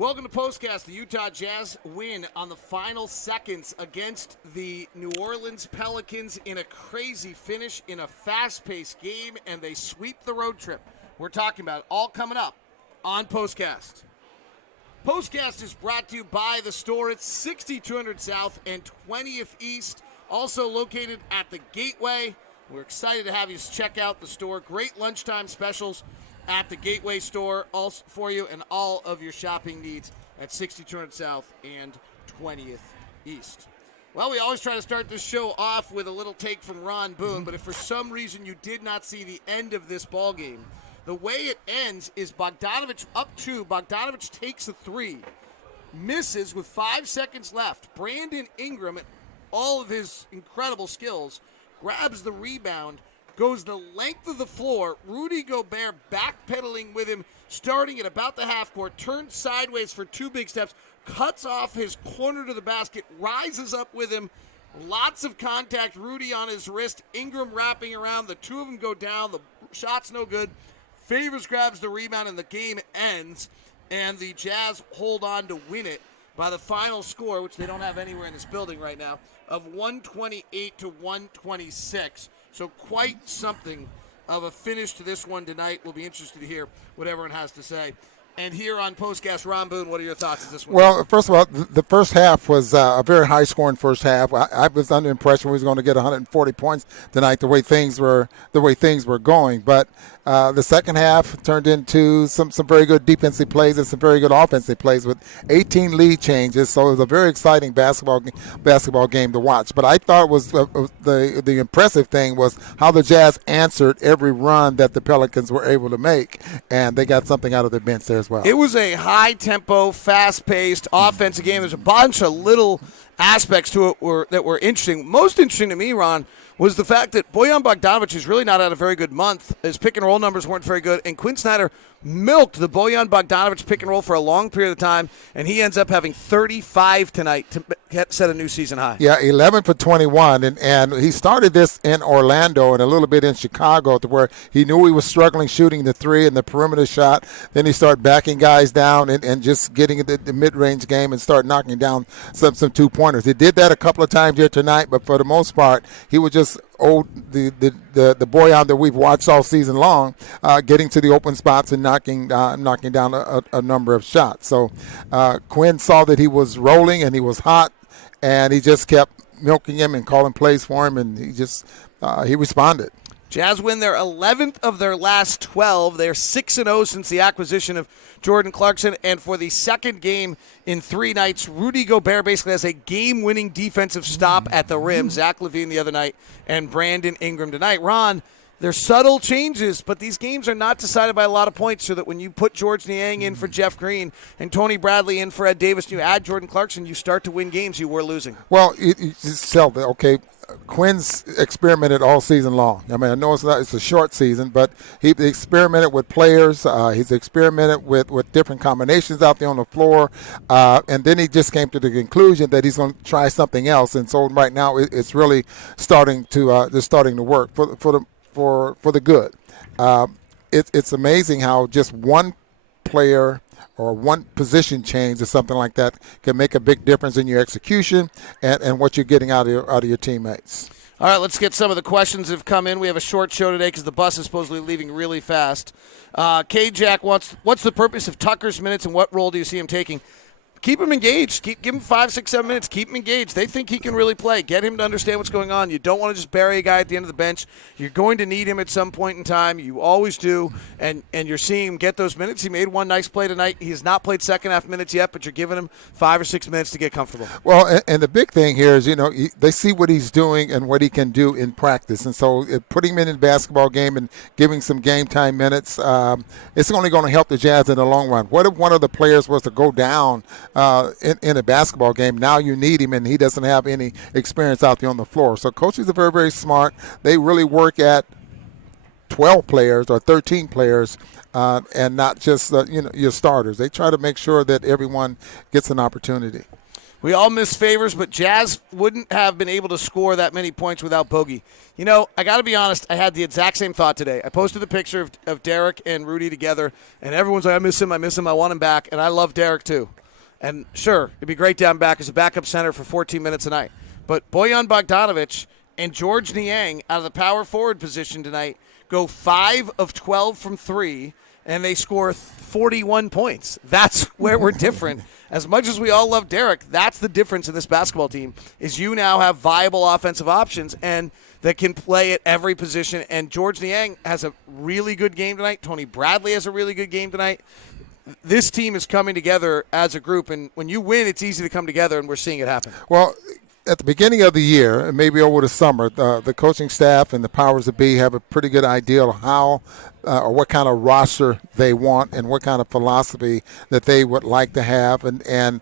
Welcome to POSTCAST. The Utah Jazz win on the final seconds against the New Orleans Pelicans in a crazy finish in a fast-paced game, and they sweep the road trip. We're talking about it all coming up on POSTCAST. POSTCAST is brought to you by the store at 6200 South and 20th East, also located at the Gateway. We're excited to have you check out the store. Great lunchtime specials at the Gateway store also for you and all of your shopping needs at 6200 South and 20th East. Well, we always try to start this show off with a little take from Ron Boone, but if for some reason you did not see the end of this ball game, the way it ends is Bogdanovich up two. Bogdanovich takes a three, misses with 5 seconds left. Brandon Ingram, all of his incredible skills, grabs the rebound, goes the length of the floor. Rudy Gobert backpedaling with him, starting at about the half court, turns sideways for two big steps, cuts off his corner to the basket, rises up with him. Lots of contact. Rudy on his wrist, Ingram wrapping around. The two of them go down. The shot's no good. Favors grabs the rebound, and the game ends. And the Jazz hold on to win it by the final score, which they don't have anywhere in this building right now, of 128 to 126. So quite something of a finish to this one tonight. We'll be interested to hear what everyone has to say. And here on POSTCAST, Ron Boone, what are your thoughts of this one? Well, first of all, the first half was a very high-scoring first half. I was under the impression we was going to get 140 points tonight, the way things were going. But the second half turned into some very good defensive plays and some very good offensive plays with 18 lead changes. So it was a very exciting basketball game to watch. But I thought it was the impressive thing was how the Jazz answered every run that the Pelicans were able to make, and they got something out of the bench there as well. It was a high-tempo, fast-paced offensive game. There's a bunch of little aspects to it that were interesting. Most interesting to me, Ron, was the fact that Bojan Bogdanović is really not had a very good month. His pick-and-roll numbers weren't very good, and Quinn Snyder milked the Bojan Bogdanović pick-and-roll for a long period of time, and he ends up having 35 tonight to set a new season high. Yeah, 11 for 21, and he started this in Orlando and a little bit in Chicago to where he knew he was struggling shooting the three and the perimeter shot. Then he started backing guys down and just getting the mid-range game and start knocking down some two-pointers. He did that a couple of times here tonight, but for the most part, he was just the Bojan that we've watched all season long, getting to the open spots and knocking down a number of shots. So Quinn saw that he was rolling and he was hot, and he just kept milking him and calling plays for him, and he responded. Jazz win their 11th of their last 12. They're 6-0 since the acquisition of Jordan Clarkson. And for the second game in 3 nights, Rudy Gobert basically has a game-winning defensive stop at the rim. Zach LaVine the other night and Brandon Ingram tonight. Ron, there's subtle changes, but these games are not decided by a lot of points, so that when you put George Niang in for Jeff Green and Tony Bradley in for Ed Davis, and you add Jordan Clarkson, you start to win games you were losing. Well, you just tell that, okay, Quinn's experimented all season long. I mean, I know it's a short season, but he experimented with players. He's experimented with different combinations out there on the floor, and then he just came to the conclusion that he's going to try something else. And so right now, it's really starting to work for the good. It's amazing how just one player or one position change or something like that can make a big difference in your execution and what you're getting out of your teammates. All right, let's get some of the questions that have come in. We have a short show today because the bus is supposedly leaving really fast. K-Jack wants, what's the purpose of Tucker's minutes and what role do you see him taking? Keep him engaged. Give him 5, 6, 7 minutes. Keep him engaged. They think he can really play. Get him to understand what's going on. You don't want to just bury a guy at the end of the bench. You're going to need him at some point in time. You always do. And you're seeing him get those minutes. He made one nice play tonight. He has not played second half minutes yet, but you're giving him 5 or 6 minutes to get comfortable. Well, and the big thing here is, they see what he's doing and what he can do in practice. And so putting him in the basketball game and giving some game time minutes, it's only going to help the Jazz in the long run. What if one of the players was to go down in a basketball game? Now you need him, and he doesn't have any experience out there on the floor. So coaches are very, very smart. They really work at 12 players or 13 players and not just your starters. They try to make sure that everyone gets an opportunity. We all miss Favors, but Jazz wouldn't have been able to score that many points without Bogey. You know, I got to be honest, I had the exact same thought today. I posted a picture of Derek and Rudy together, and everyone's like, I miss him, I want him back, and I love Derek too. And sure, it'd be great to have him back as a backup center for 14 minutes a night. But Bojan Bogdanovic and George Niang out of the power forward position tonight go 5 of 12 from 3, and they score 41 points. That's where we're different. As much as we all love Derek, that's the difference in this basketball team, is you now have viable offensive options and that can play at every position. And George Niang has a really good game tonight. Tony Bradley has a really good game tonight. This team is coming together as a group, and when you win, it's easy to come together, and we're seeing it happen. Well, at the beginning of the year, and maybe over the summer, the coaching staff and the powers that be have a pretty good idea of how or what kind of roster they want and what kind of philosophy that they would like to have. And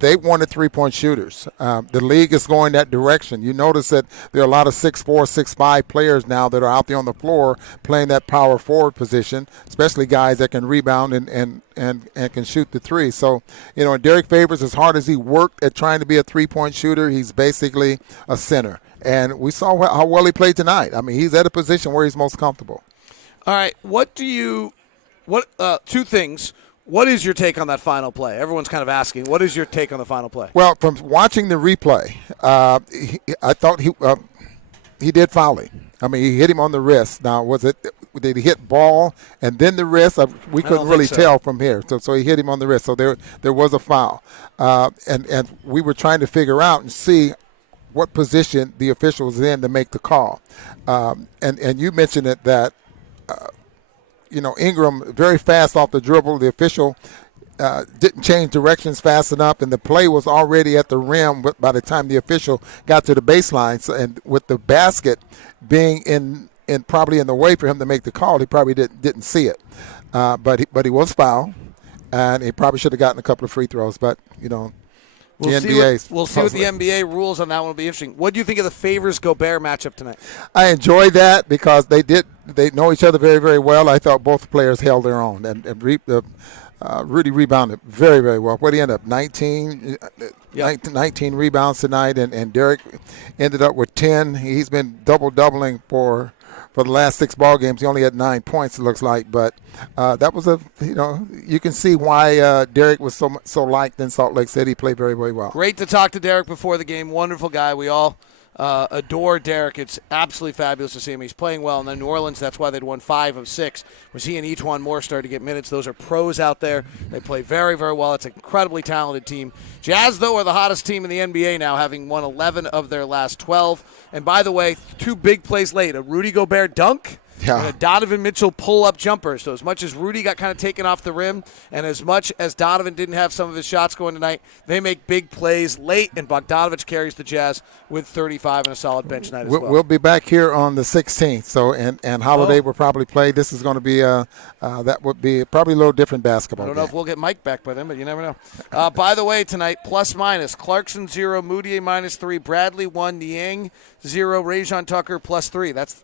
they wanted three-point shooters. The league is going that direction. You notice that there are a lot of 6'4", 6'5" players now that are out there on the floor playing that power forward position, especially guys that can rebound and can shoot the three. So, you know, Derek Favors, as hard as he worked at trying to be a three-point shooter, he's basically a center. And we saw how well he played tonight. I mean, he's at a position where he's most comfortable. All right, two things. What is your take on that final play? Everyone's kind of asking, what is your take on the final play? Well, from watching the replay, I thought he did foul him. I mean, he hit him on the wrist. Now, did he hit ball and then the wrist? We couldn't really tell from here. So he hit him on the wrist. So there was a foul. And we were trying to figure out and see what position the official was in to make the call. And you mentioned it that, Ingram very fast off the dribble. The official didn't change directions fast enough, and the play was already at the rim by the time the official got to the baseline. So, and with the basket being in probably in the way for him to make the call, he probably didn't see it. But he was fouled, and he probably should have gotten a couple of free throws. But We'll see what the NBA rules on that one will be interesting. What do you think of the Favors-Gobert matchup tonight? I enjoyed that because they know each other very, very well. I thought both players held their own, and Rudy rebounded very, very well. What did he end up, 19 rebounds tonight, and Derek ended up with 10. He's been double-doubling for the last 6 ball games. He only had 9 points, it looks like, but that was you can see why Derek was so liked in Salt Lake City. He played very, very well. Great to talk to Derek before the game. Wonderful guy. We all adore Derek. It's absolutely fabulous to see him. He's playing well. And then New Orleans, that's why they'd won 5 of 6, was he and Etuan Moore started to get minutes. Those are pros out there. They play very, very well. It's an incredibly talented team. Jazz, though, are the hottest team in the NBA now, having won 11 of their last 12. And by the way, 2 big plays late. A Rudy Gobert dunk. Yeah. And a Donovan Mitchell pull-up jumper. So as much as Rudy got kind of taken off the rim, and as much as Donovan didn't have some of his shots going tonight, they make big plays late, and Bogdanovic carries the Jazz with 35 and a solid bench night as well. We'll be back here on the 16th, so and Holiday will probably play. This is going to be that would be probably a little different basketball. I don't know if we'll get Mike back by then, but you never know. By the way, tonight, plus-minus, Clarkson 0, Moutier -3, Bradley 1, Niang 0, Rajon Tucker +3.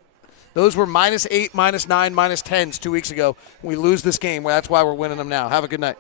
Those were -8, -9, -10s 2 weeks ago. We lose this game. That's why we're winning them now. Have a good night.